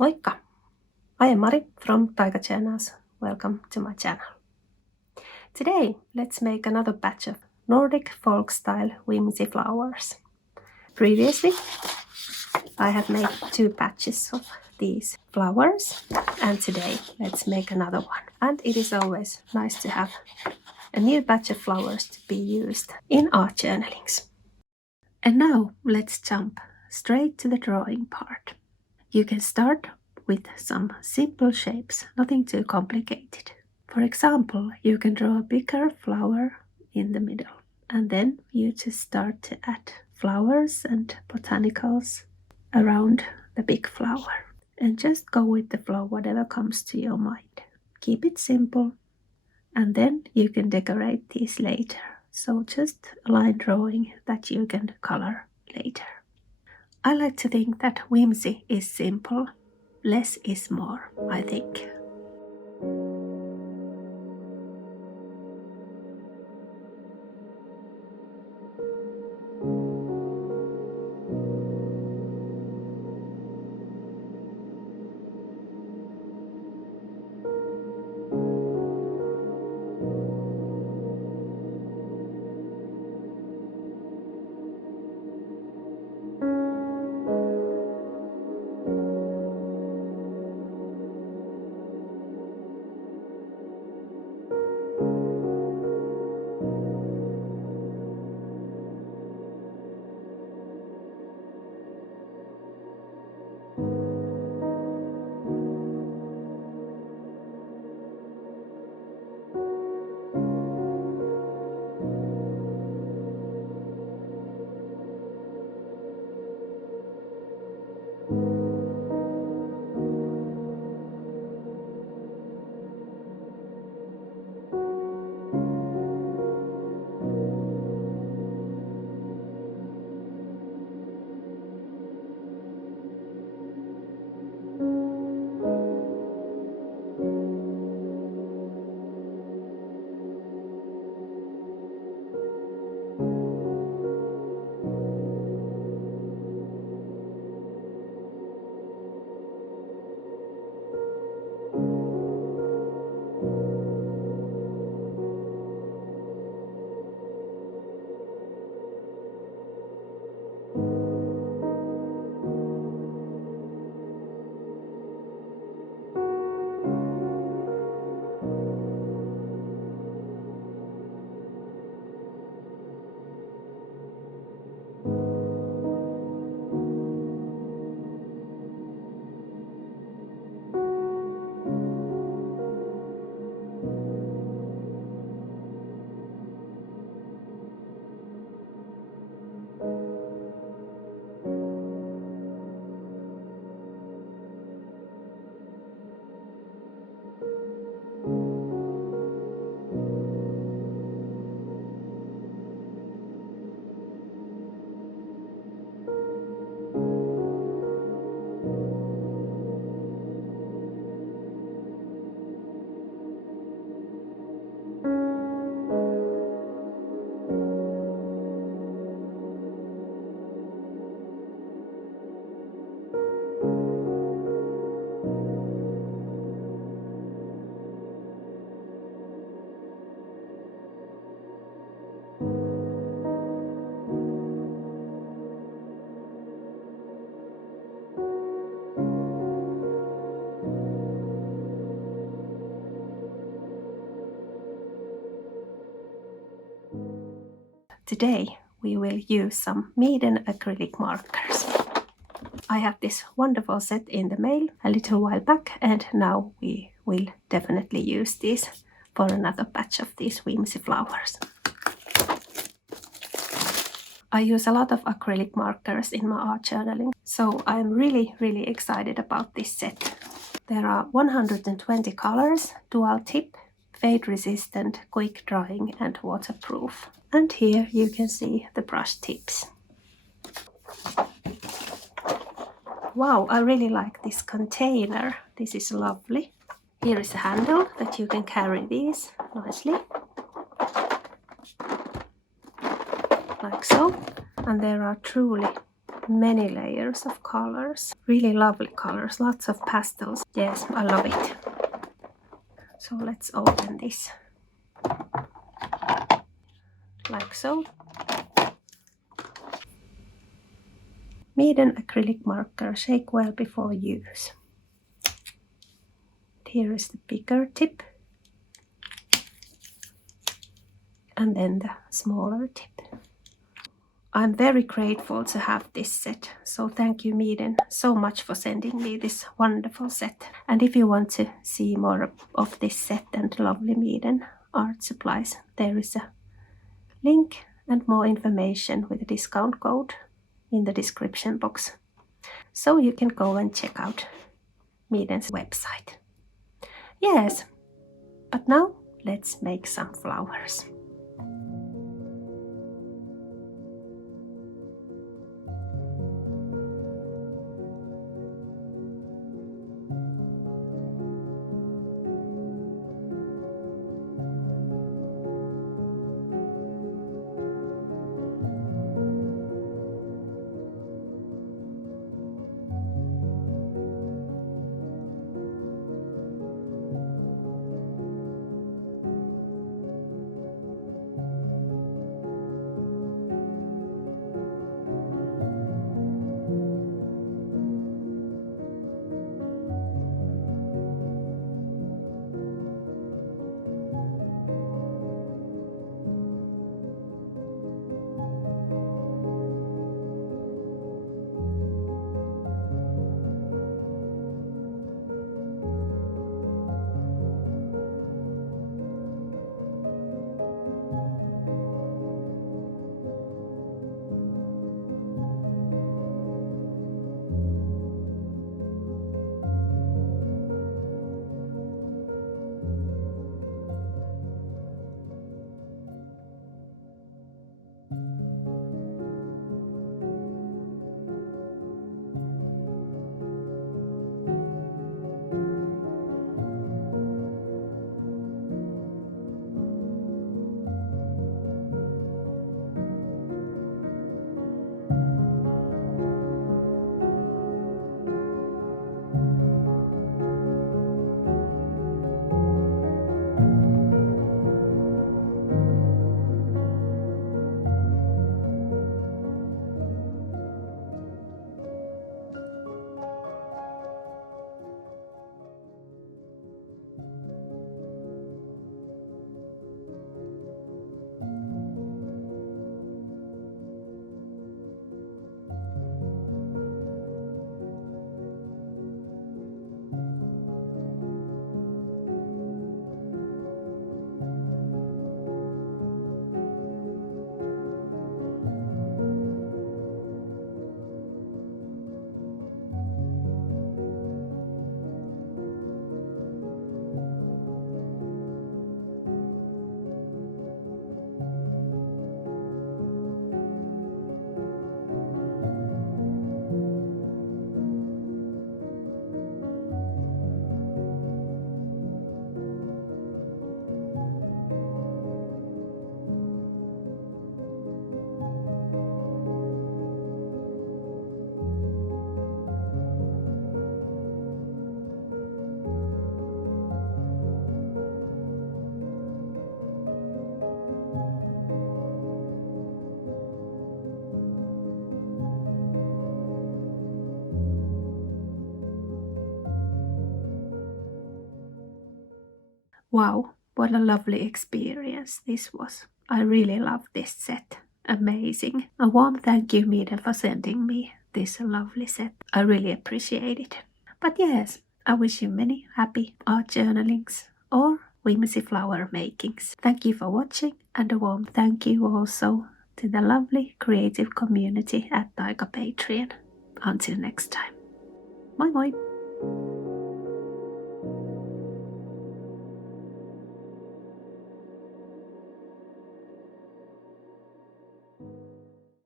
Moikka! I am Mari from Taika Channels. Welcome to my channel. Today, let's make another batch of Nordic folk-style whimsy flowers. Previously, I have made 2 batches of these flowers, and today let's make another one. And it is always nice to have a new batch of flowers to be used in our journalings. And now let's jump straight to the drawing part. You can start with some simple shapes, nothing too complicated. For example, you can draw a bigger flower in the middle, and then you just start to add flowers and botanicals around the big flower. And just go with the flow, whatever comes to your mind. Keep it simple, and then you can decorate these later. So just a line drawing that you can color later. I like to think that whimsy is simple. Less is more, I think. Today we will use some Meeden acrylic markers. I have this wonderful set in the mail a little while back, and now we will definitely use these for another batch of these whimsy flowers. I use a lot of acrylic markers in my art journaling, so I'm really excited about this set. There are 120 colors, dual tip, fade resistant, quick drying and waterproof. And here you can see the brush tips. Wow, I really like this container. This is lovely. Here is a handle that you can carry these nicely. Like so. And there are truly many layers of colors. really lovely colors, lots of pastels. Yes, I love it. So let's open this. Like so. Meeden acrylic marker, shake well before use. Here is the bigger tip. And then the smaller tip. I'm very grateful to have this set, so thank you Meeden so much for sending me this wonderful set. And if you want to see more of this set and lovely Meeden art supplies, there is a link and more information with a discount code in the description box. So you can go and check out Meeden's website. Yes, but now let's make some flowers. Wow, what a lovely experience this was. I really love this set. Amazing. A warm thank you, Meeden, for sending me this lovely set. I really appreciate it. But yes, I wish you many happy art journalings or whimsy flower makings. Thank you for watching, and a warm thank you also to the lovely creative community at Taika Patreon. Until next time. Moi moi!